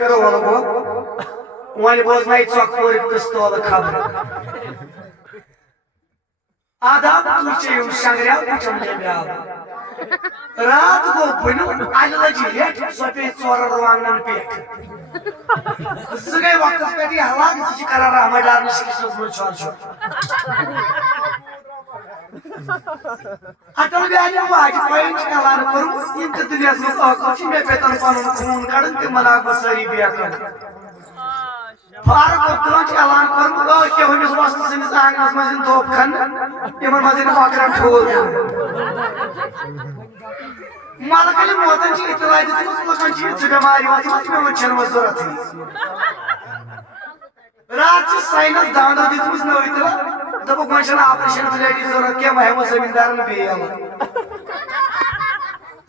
करो वाला को वन बोझ नहीं चौक पर पिस्तौल खबर आदाब तुझे संग्रह पूछम ले ब्याह रात को बनो आलजी लेट सोपे चोर रवांगन पेक सगळे वक्त पे दी हलाक सी करा रहमदार निष्किस में छोड़ छो अटल बिहारी वाजपेयी पॉइंट कलान पर इन दुनिया में आकाश में पेतन पालन खून काढन ते मला बसरी बिया कर फार को तुरंत ऐलान कर गो के हमिस वास्त सिनिस आंगनस मजिन तोप खन यमन मजिन बकरा ठोल मालकले मोतन जी इतला दिस लोकन जी बीमारी वाती में वचन जरूरत है रात साइनस दांडो दिस न इतला तब वचन ऑपरेशन लेडी जरूरत के महमो जमींदार ने बेयल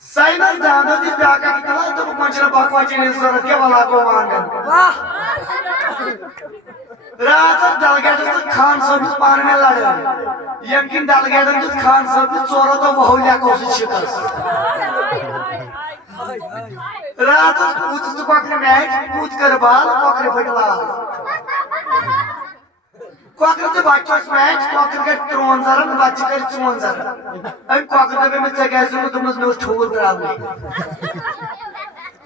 साइनस दांडो दिस ब्याका इतला तब वचन बाकवाची जरूरत के वाला को मांगन वाह रात दलगेट खान साहब पान में लड़े यमकिन दलगेट खान साहब चोरो तो बहुलिया को शिकस रात पूछ तो कोकरे मैच पूछ कर बाल कोकरे फटला कोकरे तो बच्चों मैच कोकरे के त्रोन जरन बच्चे कर चोन जरन अब कोकरे में जगह से तुमस में ठोल करावे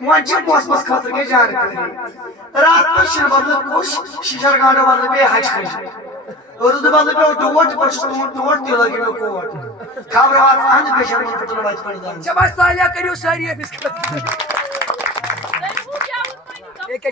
मुझे मौसम खतर के जानकारी रात में शिर बदल कुछ शिशर गाड़ो बदल पे हज कर और उधर बदल पे डोट बच डोट दिल लगी में कोट खबर बात आने पेशा में पटना बात पड़ जाए जब सालिया करियो सारी बिस्किट